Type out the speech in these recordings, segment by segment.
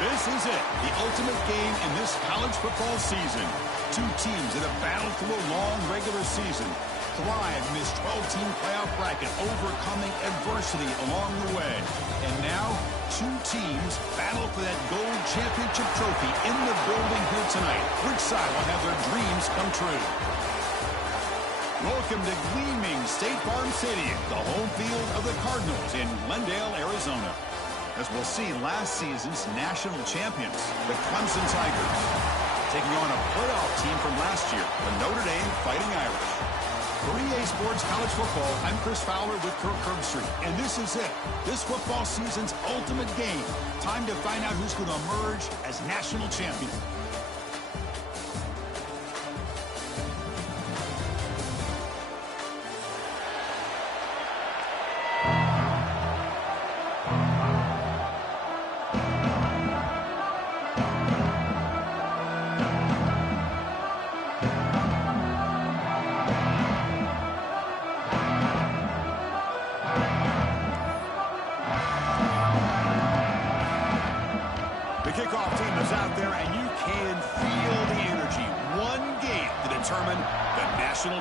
This is it, the ultimate game in this college football season. Two teams that have battled through a long regular season, thrived in this 12-team playoff bracket, overcoming adversity along the way. And now, two teams battle for that gold championship trophy in the building here tonight. Which side will have their dreams come true? Welcome to gleaming State Farm Stadium, the home field of the Cardinals in Glendale, Arizona. As we'll see, last season's national champions, the Clemson Tigers, taking on a playoff team from last year, the Notre Dame Fighting Irish. For EA Sports College Football, I'm Chris Fowler with Kirk Herbstreit, and this is it, this football season's ultimate game. Time to find out who's going to emerge as national champion.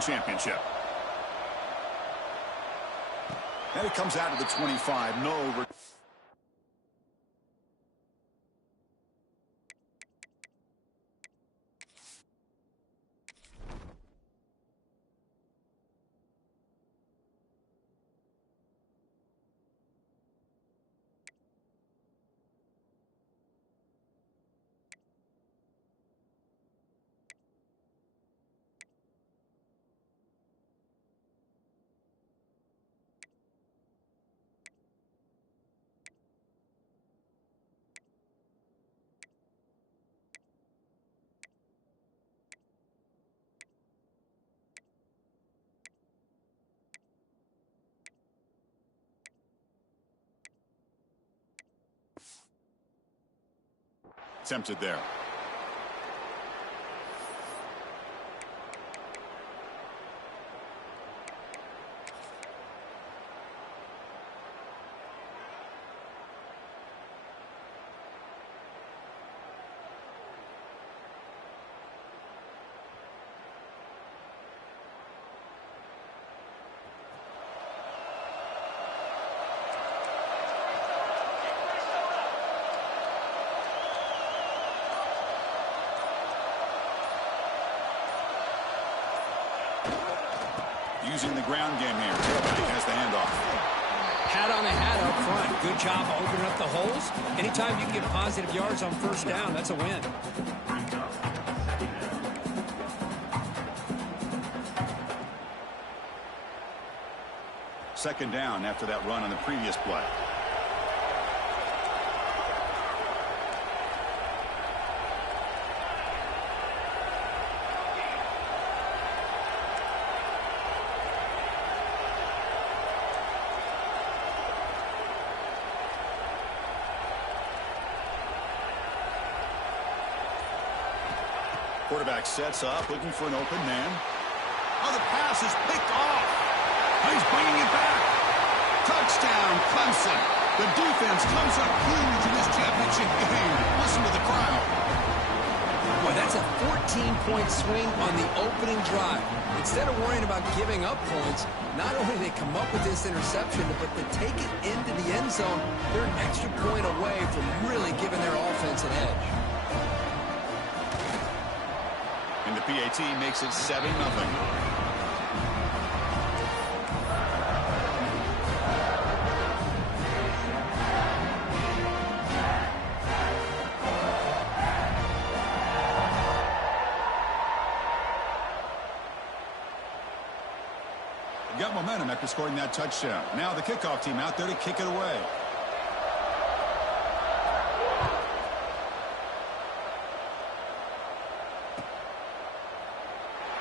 Championship. And it comes out to the 25. No over. Attempted there. Using the ground game here. Tailback has the handoff. Hat on the hat up front. Good job opening up the holes. Anytime you can get positive yards on first down, that's a win. Second down after that run on the previous play. quarterback sets up, looking for an open man. Oh, the pass is picked off. He's bringing it back. Touchdown, Clemson. The defense comes up huge in this championship game. Listen to the crowd. Boy, that's a 14-point swing on the opening drive. Instead of worrying about giving up points, not only do they come up with this interception, but to take it into the end zone, they're an extra point away from really giving their offense an edge. And the PAT makes it 7-0. Got momentum after scoring that touchdown. Now the kickoff team out there to kick it away.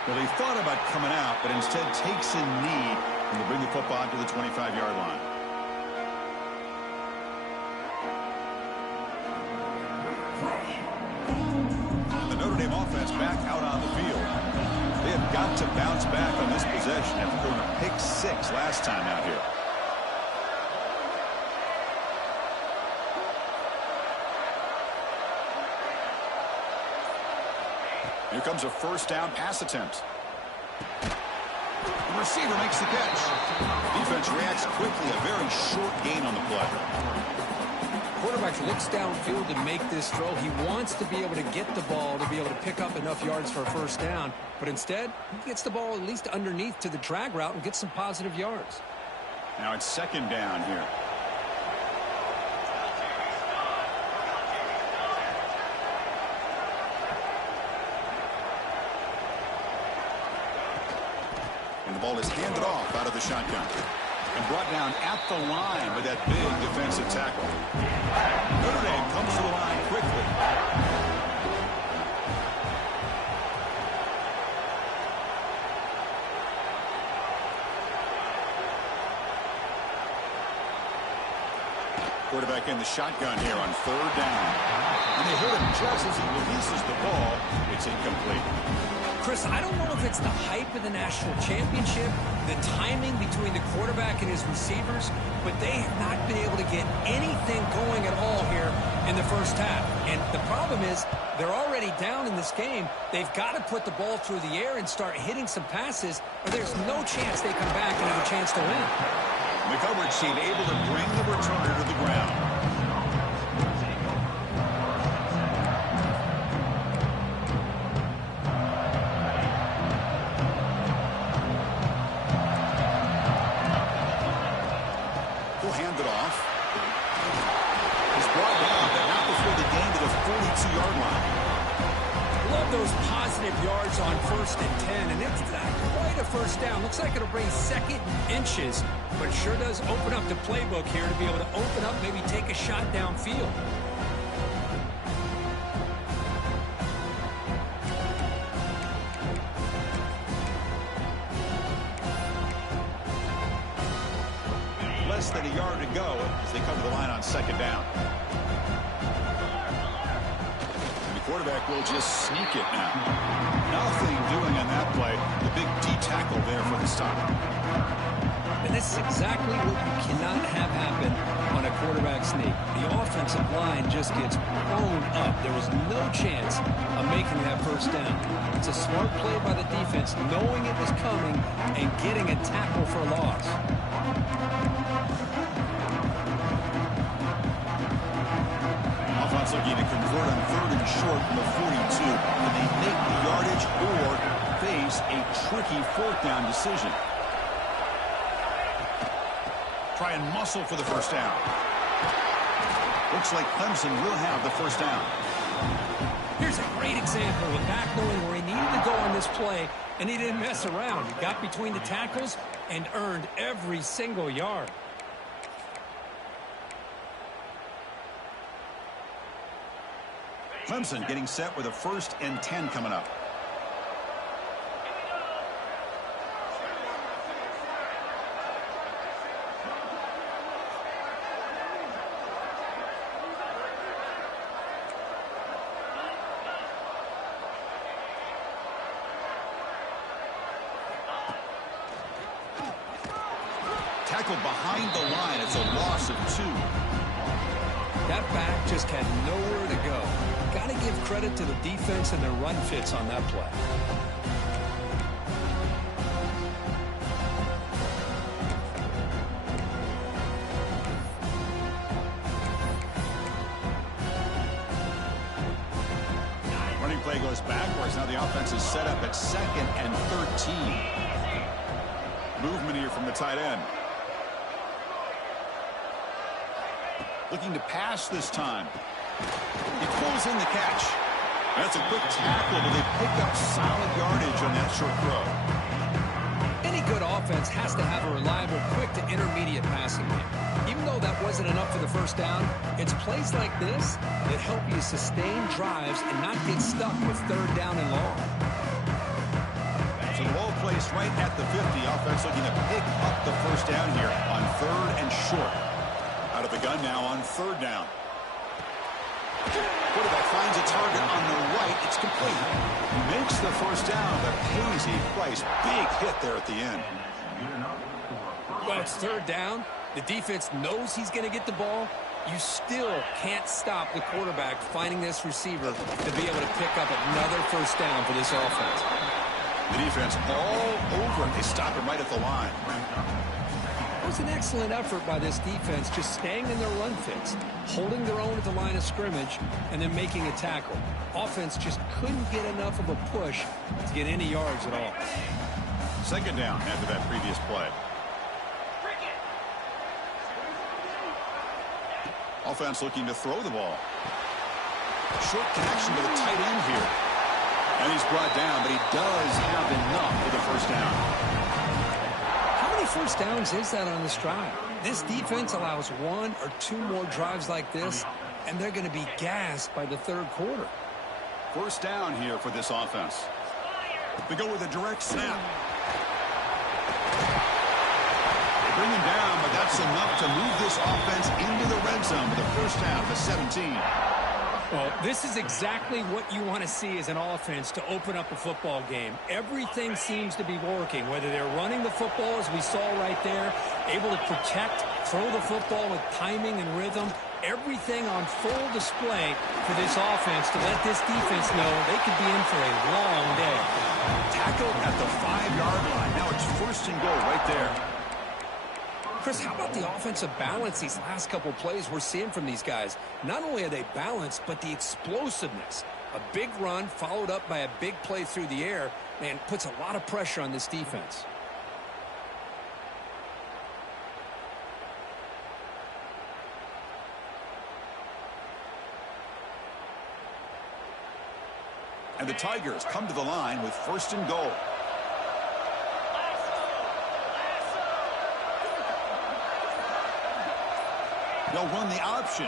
Well, he thought about coming out, but instead takes a knee and will bring the football to the 25-yard line. And the Notre Dame offense back out on the field. They have got to bounce back on this possession after throwing a pick 6 last time out here. Here comes a first down pass attempt. The receiver makes the catch. Defense reacts quickly. A very short gain on the play. Quarterback looks downfield to make this throw. He wants to be able to get the ball to be able to pick up enough yards for a first down. But instead, he gets the ball at least underneath to the drag route and gets some positive yards. Now it's second down here. And the ball is handed off out of the shotgun. And brought down at the line with that big defensive tackle. Notre Dame comes to the line quickly. Quarterback in the shotgun here on third down. And they hit him just as he releases the ball. It's incomplete. Chris, I don't know if it's the hype of the national championship, the timing between the quarterback and his receivers, but they have not been able to get anything going at all here in the first half. And the problem is they're already down in this game. They've got to put the ball through the air and start hitting some passes, or there's no chance they come back and have a chance to win. The coverage team able to bring the returner to the ground. He'll hand it off. He's brought down, but not before the gain to the 42-yard line. Love those positive yards on 1st and 10, and it's not quite a first down. Looks like it'll bring second inches, but it sure does open up the playbook here to be able to open up, maybe take a shot downfield. Less than a yard to go as they come to the line on second down. Quarterback will just sneak it now. Nothing doing on that play. The big D tackle there for the stop. And this is exactly what you cannot have happen on a quarterback sneak. The offensive line just gets blown up. There was no chance of making that first down. It's a smart play by the defense, knowing it was coming and getting a tackle for a loss. Offense looking to convert on 3rd and short from the 42. Can they make the yardage or face a tricky 4th down decision? Try and muscle for the first down. Looks like Clemson will have the first down. Here's a great example of back knowing where he needed to go on this play, and he didn't mess around. He got between the tackles and earned every single yard. Clemson getting set with a 1st and 10 coming up. tackled behind the line. It's a loss of 2. That back just had nowhere to go. Got to give credit to the defense and their run fits on that play. Running play goes backwards. Now the offense is set up at 2nd and 13. Movement here from the tight end. Looking to pass this time. He pulls in the catch. That's a quick tackle, but they pick up solid yardage on that short throw. Any good offense has to have a reliable, quick to intermediate passing game. Even though that wasn't enough for the first down, it's plays like this that help you sustain drives and not get stuck with 3rd down and long. So the ball placed right at the 50. Offense looking to pick up the first down here on 3rd and short. Out of the gun now on 3rd down. Quarterback finds a target on the right. It's complete. Makes the first down, but pays a price. Big hit there at the end. Well, it's 3rd down. The defense knows he's going to get the ball. You still can't stop the quarterback finding this receiver to be able to pick up another first down for this offense. The defense all over it. They stop him right at the line. It was an excellent effort by this defense, just staying in their run fits, holding their own at the line of scrimmage, and then making a tackle. Offense just couldn't get enough of a push to get any yards at all. 2nd down after that previous play. Offense looking to throw the ball. Short connection to the tight end here. And he's brought down, but he does have enough for the first down. How many first downs is that on this drive? This defense allows 1 or 2 more drives like this, and they're going to be gassed by the 3rd quarter. First down here for this offense. They go with a direct snap. They bring him down, but that's enough to move this offense into the red zone with a first down to 17. Well, this is exactly what you want to see as an offense to open up a football game. Everything seems to be working, whether they're running the football, as we saw right there, able to protect, throw the football with timing and rhythm. Everything on full display for this offense to let this defense know they could be in for a long day. Tackled at the 5-yard line. Now it's 1st and goal right there. Chris, how about the offensive balance these last couple plays we're seeing from these guys? Not only are they balanced, but the explosiveness. A big run followed up by a big play through the air, man, puts a lot of pressure on this defense. And the Tigers come to the line with 1st and goal. They'll run the option.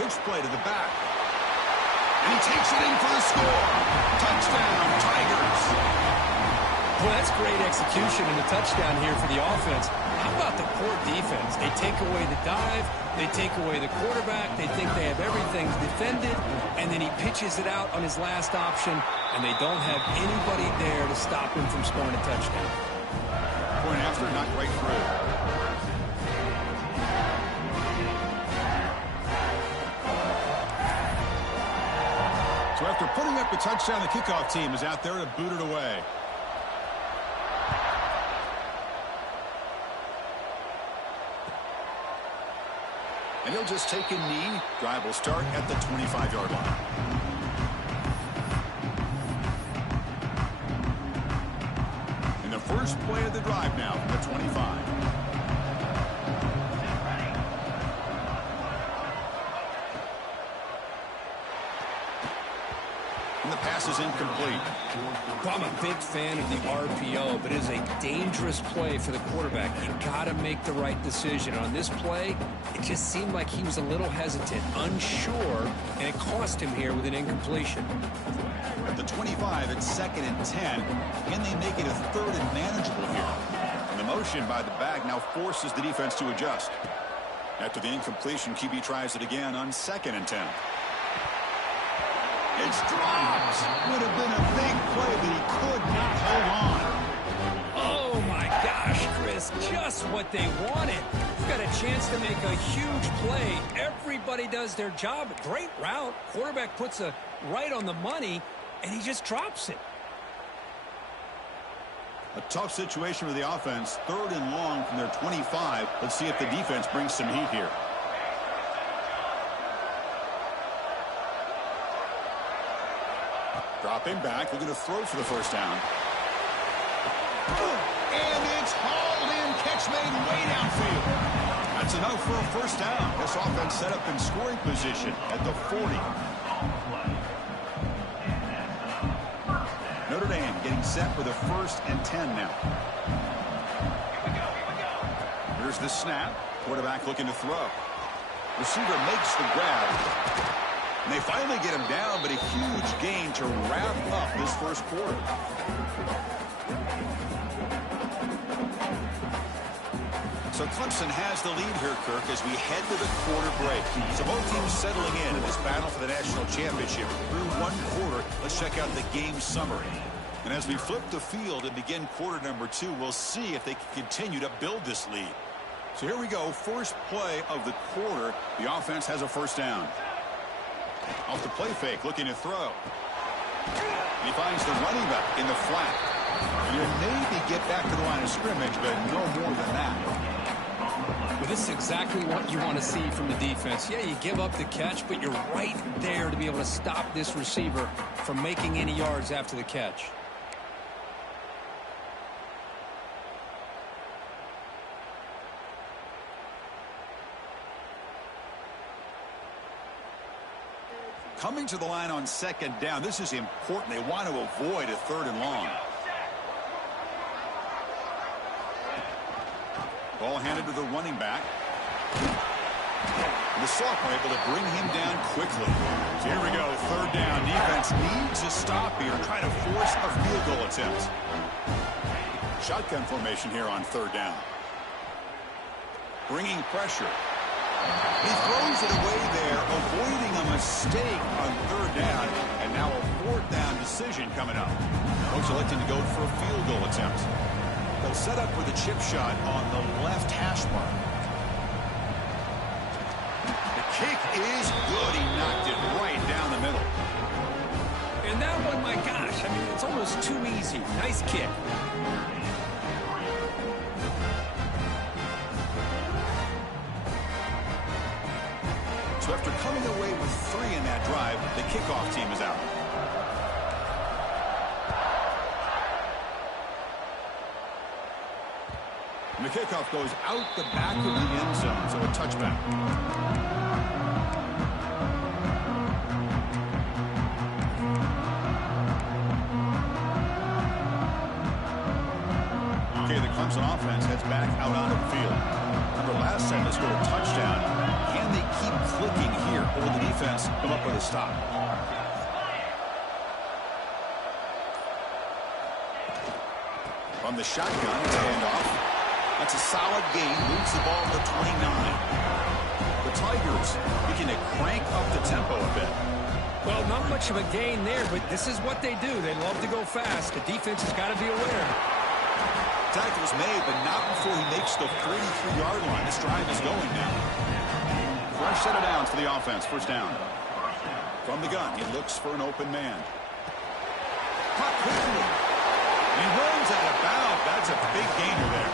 Pitch play to the back. And he takes it in for the score. Touchdown, Tigers. Well, that's great execution and a touchdown here for the offense. How about the poor defense? They take away the dive. They take away the quarterback. They think they have everything defended. And then he pitches it out on his last option. And they don't have anybody there to stop him from scoring a touchdown. Point after, not right through. So after putting up a touchdown, the kickoff team is out there to boot it away. And he'll just take a knee. Drive will start at the 25-yard line. And the first play of the drive now from the 25. And the pass is incomplete. I'm a big fan of the RPO, but it is a dangerous play for the quarterback. You got to make the right decision. On this play, it just seemed like he was a little hesitant, unsure, and it cost him here with an incompletion. At the 25, it's 2nd and 10. Can they make it a 3rd and manageable here? And the motion by the back now forces the defense to adjust. After the incompletion, QB tries it again on 2nd and 10. It's dropped. Would have been a big play, but he could not hold on. Oh, my gosh, Chris. this just what they wanted. You've got a chance to make a huge play. Everybody does their job. Great route. Quarterback puts it right on the money, and he just drops it. A tough situation for the offense. 3rd and long from their 25. Let's see if the defense brings some heat here. Dropping back, looking to throw for the first down. And it's hauled in, catch made way downfield. That's enough for a first down. This offense set up in scoring position at the 40. Notre Dame getting set for the 1st and 10 now. Here's the snap. Quarterback looking to throw. Receiver makes the grab. And they finally get him down, but a huge gain to wrap up this first quarter. So Clemson has the lead here, Kirk, as we head to the quarter break. So both teams settling in this battle for the national championship. Through one quarter, let's check out the game summary. And as we flip the field and begin quarter number 2, we'll see if they can continue to build this lead. So here we go, first play of the quarter. The offense has a first down. Off the play fake, looking to throw. And he finds the running back in the flat. You maybe get back to the line of scrimmage, but no more than that. Well, this is exactly what you want to see from the defense. Yeah, you give up the catch, but you're right there to be able to stop this receiver from making any yards after the catch. Coming to the line on 2nd down, this is important. They want to avoid a 3rd and long. Ball handed to the running back. And the sophomore able to bring him down quickly. So here we go, 3rd down. Defense needs a stop here, trying to force a field goal attempt. Shotgun formation here on 3rd down. Bringing pressure. He throws it away there, avoiding a mistake on 3rd down, and now a 4th down decision coming up. Coach electing to go for a field goal attempt. They'll set up with a chip shot on the left hash mark. The kick is good. He knocked it right down the middle. And that one, my gosh, I mean, it's almost too easy. Nice kick. So after coming away with 3 in that drive, the kickoff team is out. And the kickoff goes out the back of the end zone, so a touchback. Okay, the Clemson offense heads back out onto the field. Remember, last time they scored a touchdown. Can they keep clicking here, or will the defense come up with a stop? From the shotgun, it's a handoff. That's a solid gain. Moves the ball to 29. The Tigers begin to crank up the tempo a bit. Well, not much of a gain there, but this is what they do. They love to go fast. The defense has got to be aware. Tackle's made, but not before he makes the 43-yard line. This drive is going now. Fresh set of downs for the offense. First down. From the gun, he looks for an open man. Caught quickly. He runs out of bounds. That's a big gainer there.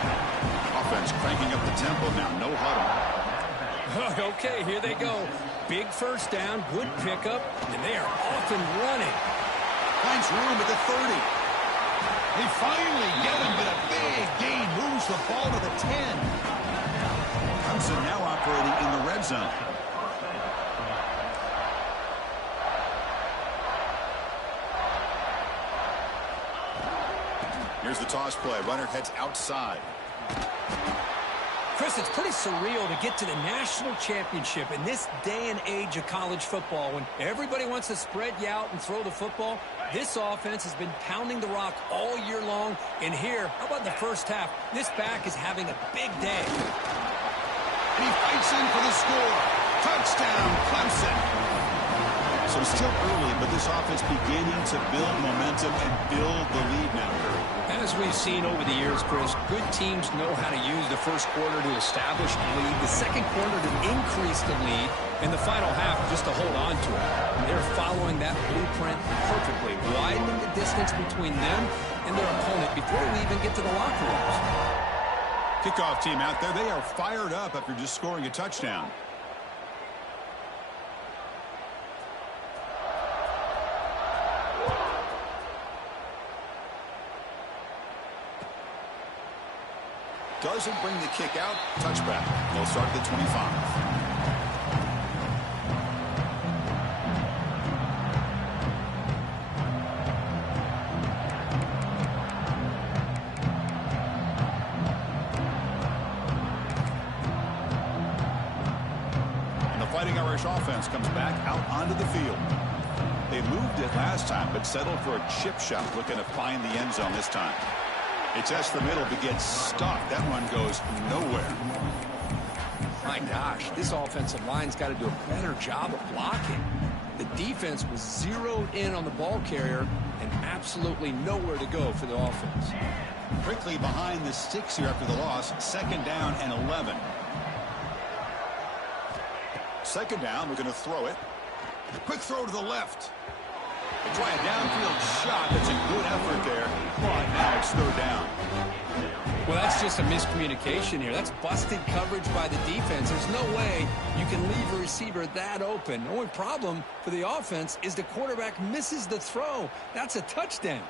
Offense cranking up the tempo now. No huddle. Okay, here they go. Big first down, good pickup, and they are off and running. Finds room at the 30. They finally get him, but a big gain moves the ball to the 10. Clemson now operating in the red zone. Here's the toss play. Runner heads outside. Chris, it's pretty surreal to get to the national championship in this day and age of college football when everybody wants to spread you out and throw the football. This offense has been pounding the rock all year long. And here, how about the first half? This back is having a big day. And he fights in for the score. Touchdown, Clemson. So it's still early, but this offense beginning to build momentum and build the lead now. As we've seen over the years, Chris, good teams know how to use the first quarter to establish the lead, the second quarter to increase the lead, and the final half just to hold on to it. They're following that blueprint perfectly, widening the distance between them and their opponent before we even get to the locker rooms. Kickoff team out there, they are fired up after just scoring a touchdown. Doesn't bring the kick out. Touchback. They'll start at the 25. And the Fighting Irish offense comes back out onto the field. They moved it last time, but settled for a chip shot, looking to find the end zone this time. It tests the middle, but gets stuck. That run goes nowhere. My gosh, this offensive line's got to do a better job of blocking. The defense was zeroed in on the ball carrier and absolutely nowhere to go for the offense. Quickly behind the sticks here after the loss. 2nd down and 11. 2nd down, we're going to throw it. Quick throw to the left. They try a downfield shot. That's a good effort there. But now it's 3rd down. Well, that's just a miscommunication here. That's busted coverage by the defense. There's no way you can leave a receiver that open. The only problem for the offense is the quarterback misses the throw. That's a touchdown.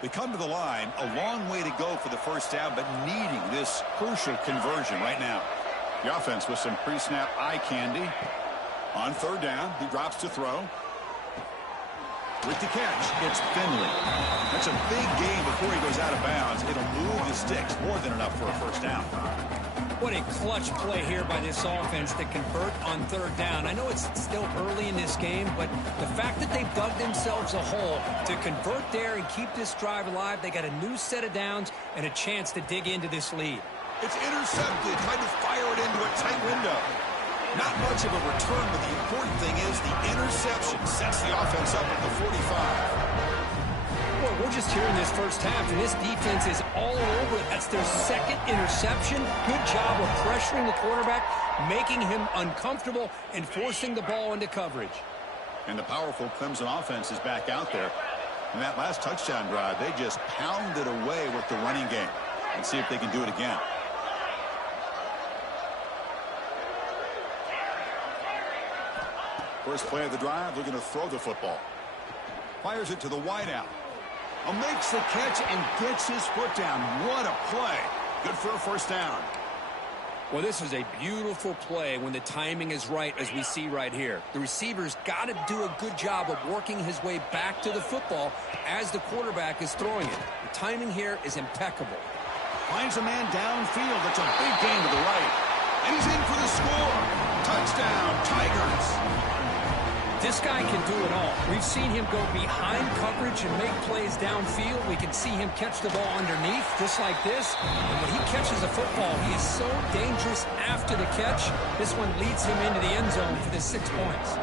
They come to the line. A long way to go for the first down, but needing this crucial conversion right now. The offense with some pre-snap eye candy. On 3rd down, he drops to throw. With the catch, it's Finley. That's a big gain before he goes out of bounds. It'll move the sticks, more than enough for a first down. What a clutch play here by this offense to convert on 3rd down. I know it's still early in this game, but the fact that they've dug themselves a hole to convert there and keep this drive alive, they got a new set of downs and a chance to dig into this lead. It's intercepted. Tried to fire it into a tight window. Not much of a return, but the important thing is the interception sets the offense up at the 45. Well, we're just here in this first half, and this defense is all over it. That's their 2nd interception. Good job of pressuring the quarterback, making him uncomfortable, and forcing the ball into coverage. And the powerful Clemson offense is back out there. In that last touchdown drive, they just pounded away with the running game. And see if they can do it again. First play of the drive, looking to throw the football. Fires it to the wideout. Makes the catch and gets his foot down. What a play. Good for a first down. Well, this is a beautiful play when the timing is right, as we see right here. The receiver's got to do a good job of working his way back to the football as the quarterback is throwing it. The timing here is impeccable. Finds a man downfield. That's a big gain to the right. And he's in for the score. Touchdown, Tigers. This guy can do it all. We've seen him go behind coverage and make plays downfield. We can see him catch the ball underneath, just like this. And when he catches a football, he is so dangerous after the catch. This one leads him into the end zone for the 6 points.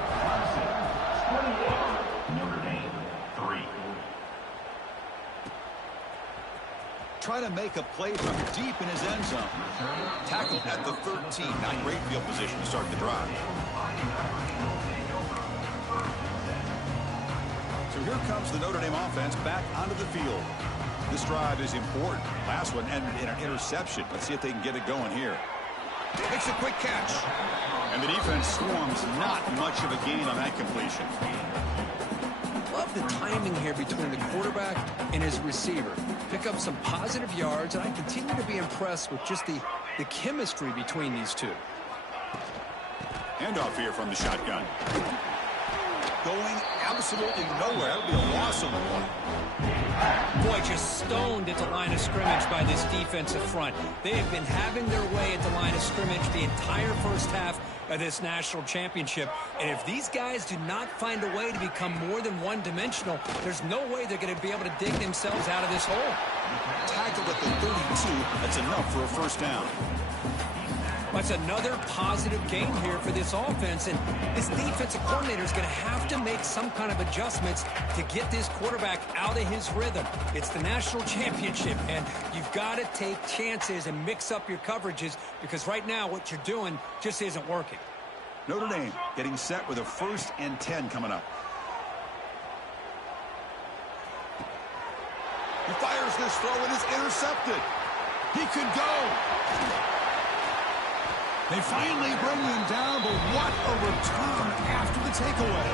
Try to make a play from deep in his end zone. Tackled at the 13. Not great field position to start the drive. So here comes the Notre Dame offense back onto the field. This drive is important. Last one ended in an interception. Let's see if they can get it going here. Makes a quick catch. And the defense swarms. Not much of a gain on that completion. Love the timing here between the quarterback and his receiver. Pick up some positive yards, and I continue to be impressed with just the chemistry between these two. Handoff here from the shotgun. Going absolutely nowhere. That'll be a loss on the play. Boy, just stoned at the line of scrimmage by this defensive front. They have been having their way at the line of scrimmage the entire first half of this national championship. And if these guys do not find a way to become more than one-dimensional, there's no way they're going to be able to dig themselves out of this hole. Tackled at the 32. That's enough for a first down. That's another positive game here for this offense, and this defensive coordinator is going to have to make some kind of adjustments to get this quarterback out of his rhythm. It's the national championship, and you've got to take chances and mix up your coverages because right now what you're doing just isn't working. Notre Dame getting set with a 1st and 10 coming up. He fires this throw and it's intercepted. He could go. They finally bring him down, but what a return after the takeaway.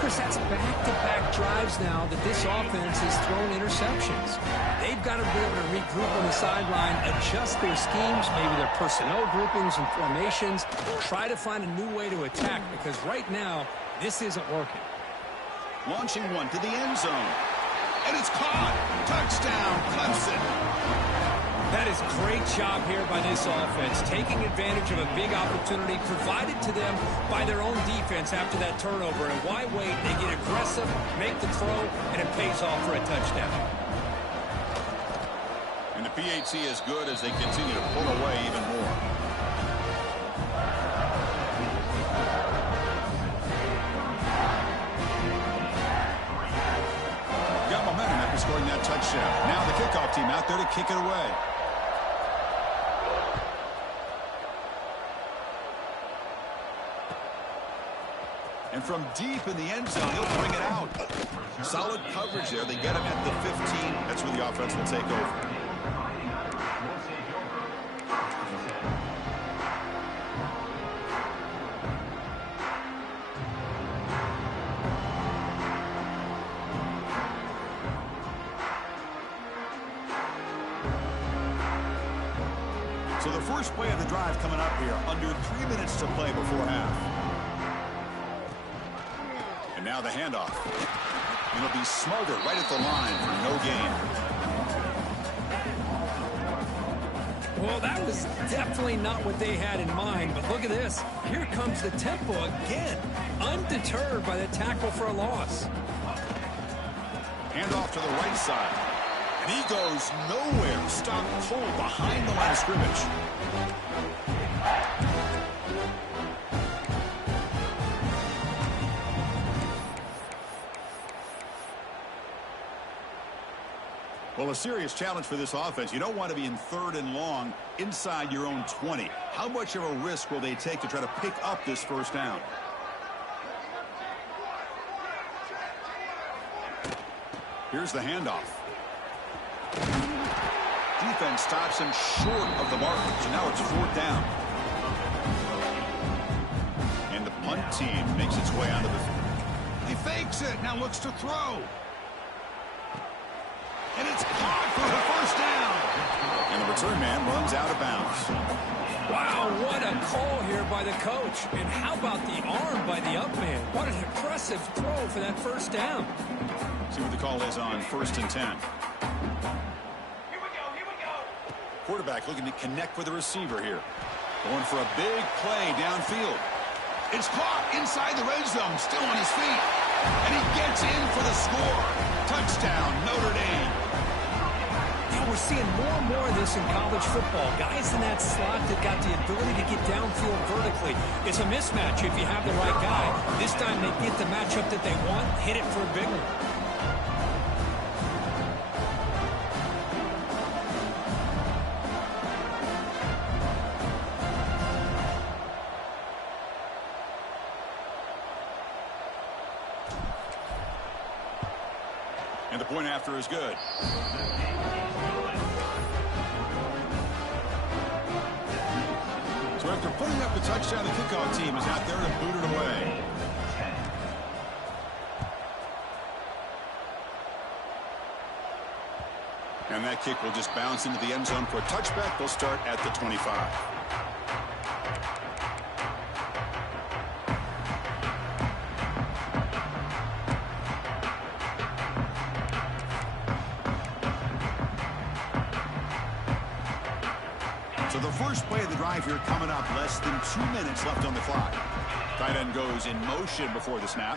Chris, that's back-to-back drives now that this offense has thrown interceptions. They've got to be able to regroup on the sideline, adjust their schemes, maybe their personnel groupings and formations, try to find a new way to attack because right now, this isn't working. Launching one to the end zone. And it's caught. Touchdown, Clemson. That is a great job here by this offense, taking advantage of a big opportunity provided to them by their own defense after that turnover. And why wait? They get aggressive, make the throw, and it pays off for a touchdown. And the PAT is good as they continue to pull away even more. Got momentum after scoring that touchdown. Now the kickoff team out there to kick it away. And from deep in the end zone, he'll bring it out. Solid coverage there. They get him at the 15. That's where the offense will take over. So the first play of the drive coming up here. Under 3 minutes to play before half. And now the handoff. It'll be smothered right at the line for no gain. Well, that was definitely not what they had in mind, but look at this. Here comes the tempo again, undeterred by the tackle for a loss. Handoff to the right side. And he goes nowhere. Stop pulled behind the line of scrimmage. Well, a serious challenge for this offense. You don't want to be in 3rd and long inside your own 20. How much of a risk will they take to try to pick up this first down? Here's the handoff. Defense stops him short of the marker, so now it's 4th down. And the punt team makes its way onto the field. He fakes it, now looks to throw. And it's caught for the first down. And the return man runs out of bounds. Wow, what a call here by the coach. And how about the arm by the up man? What an impressive throw for that first down. See what the call is on 1st and 10. Here we go. Quarterback looking to connect with the receiver here. Going for a big play downfield. It's caught inside the red zone, still on his feet. And he gets in for the score. Touchdown, Notre Dame. Yeah, we're seeing more and more of this in college football. Guys in that slot that got the ability to get downfield vertically. It's a mismatch if you have the right guy. This time they get the matchup that they want, hit it for a big one. And the point after is good. So after putting up the touchdown, the kickoff team is out there to boot it away. And that kick will just bounce into the end zone for a touchback. They'll start at the 25. So the first play of the drive here coming up, less than 2 minutes left on the clock. Tight end goes in motion before the snap.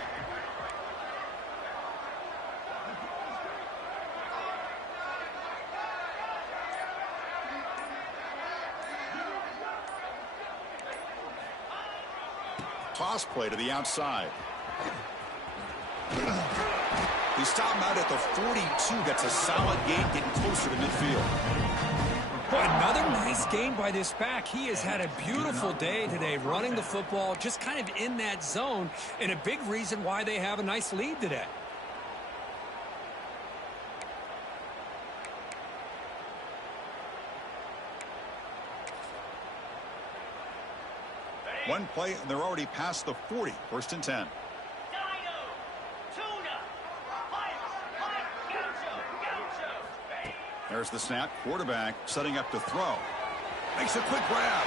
Toss play to the outside. He stopped him out at the 42. That's a solid gain, getting closer to midfield. Boy, another nice game by this back. He has had a beautiful day today running the football, just kind of in that zone, and a big reason why they have a nice lead today. One play, and they're already past the 40. First and 10. There's the snap. Quarterback setting up to throw. Makes a quick grab.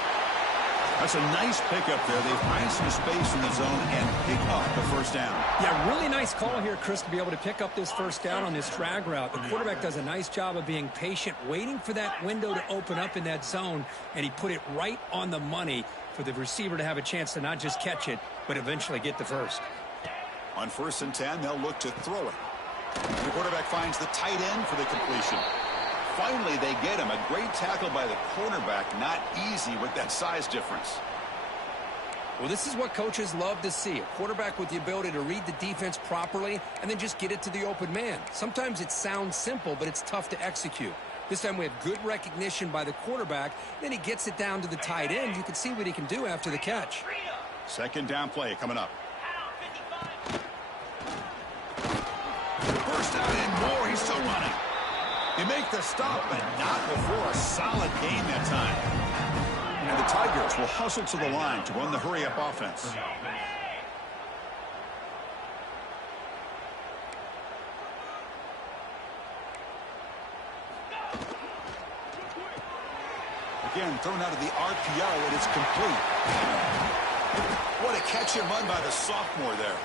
That's a nice pickup there. They find some space in the zone and pick up the first down. Yeah, really nice call here, Chris, to be able to pick up this first down on this drag route. The quarterback does a nice job of being patient, waiting for that window to open up in that zone, and he put it right on the money for the receiver to have a chance to not just catch it, but eventually get the first. On first and 10, they'll look to throw it. The quarterback finds the tight end for the completion. Finally, they get him. A great tackle by the cornerback. Not easy with that size difference. Well, this is what coaches love to see. A quarterback with the ability to read the defense properly and then just get it to the open man. Sometimes it sounds simple, but it's tough to execute. This time we have good recognition by the quarterback. Then he gets it down to the tight end. You can see what he can do after the catch. Second down play coming up. First down and more. He's still running. They make the stop, but not before a solid gain that time. And the Tigers will hustle to the line to run the hurry-up offense. Again, thrown out of the RPO, and it's complete. What a catch and run by the sophomore there.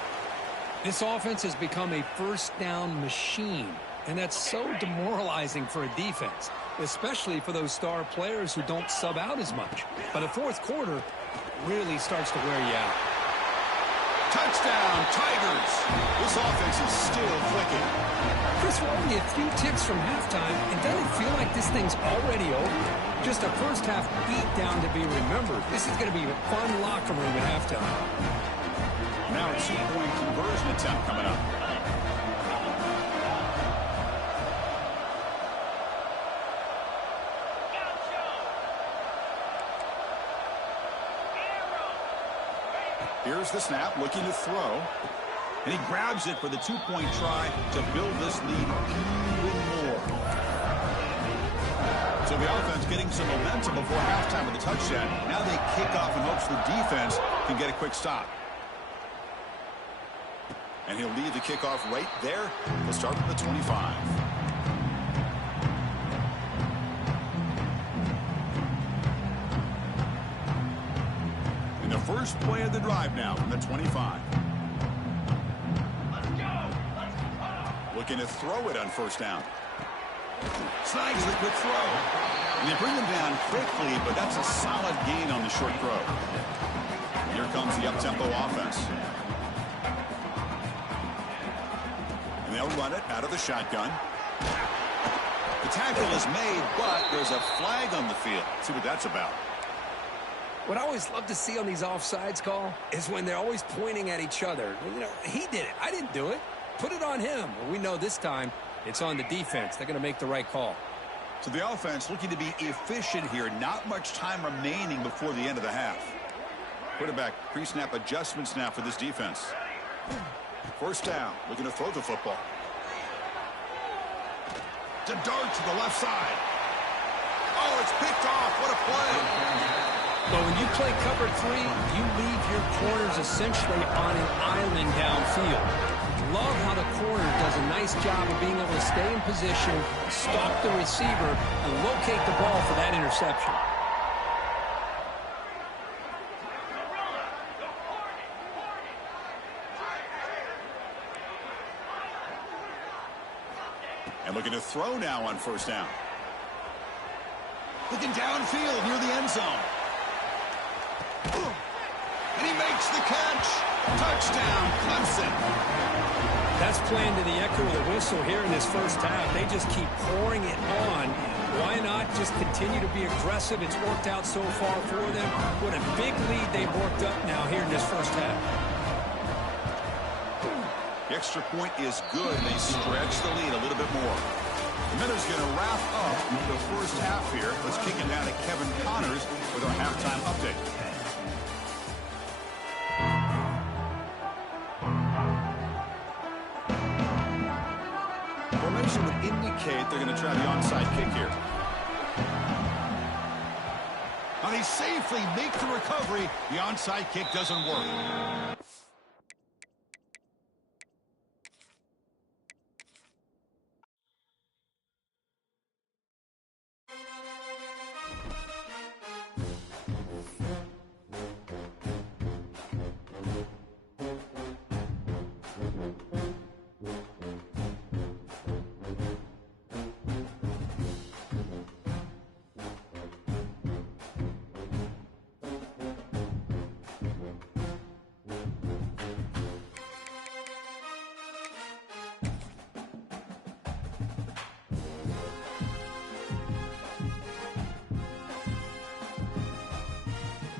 This offense has become a first down machine. And that's so demoralizing for a defense, especially for those star players who don't sub out as much. But the fourth quarter really starts to wear you out. Touchdown, Tigers! This offense is still clicking. Chris, we're only a few ticks from halftime, and doesn't it feel like this thing's already over? Just a first-half beatdown to be remembered. This is going to be a fun locker room at halftime. Now a two-point conversion attempt coming up. Here's the snap, looking to throw. And he grabs it for the two-point try to build this lead even more. So the offense getting some momentum before halftime with the touchdown. Now they kick off in hopes the defense can get a quick stop. And he'll leave the kickoff right there. He'll start at the 25. First play of the drive now from the 25. Let's go! Looking to throw it on first down. Snags the quick throw. And they bring him down quickly, but that's a solid gain on the short throw. Here comes the up-tempo offense. And they'll run it out of the shotgun. The tackle is made, but there's a flag on the field. Let's see what that's about. What I always love to see on these offsides call is when they're always pointing at each other. You know, he did it. I didn't do it. Put it on him. Well, we know this time it's on the defense. They're going to make the right call. So the offense looking to be efficient here. Not much time remaining before the end of the half. Quarterback pre-snap adjustments now for this defense. First down. Looking to throw the football. To dart to the left side. Oh, it's picked off. What a play. But when you play cover three, you leave your corners essentially on an island downfield. Love how the corner does a nice job of being able to stay in position, stop the receiver, and locate the ball for that interception. And looking to throw now on first down. Looking downfield near the end zone. And he makes the catch. Touchdown, Clemson. That's playing to the echo of the whistle here in this first half. They just keep pouring it on. Why not just continue to be aggressive? It's worked out so far for them. What a big lead they've worked up now here in this first half. The extra point is good. They stretch the lead a little bit more. Miller's going to wrap up the first half here. Let's kick it down to Kevin Connors with our halftime update. Formation would indicate they're going to try the onside kick here. And he safely makes the recovery. The onside kick doesn't work.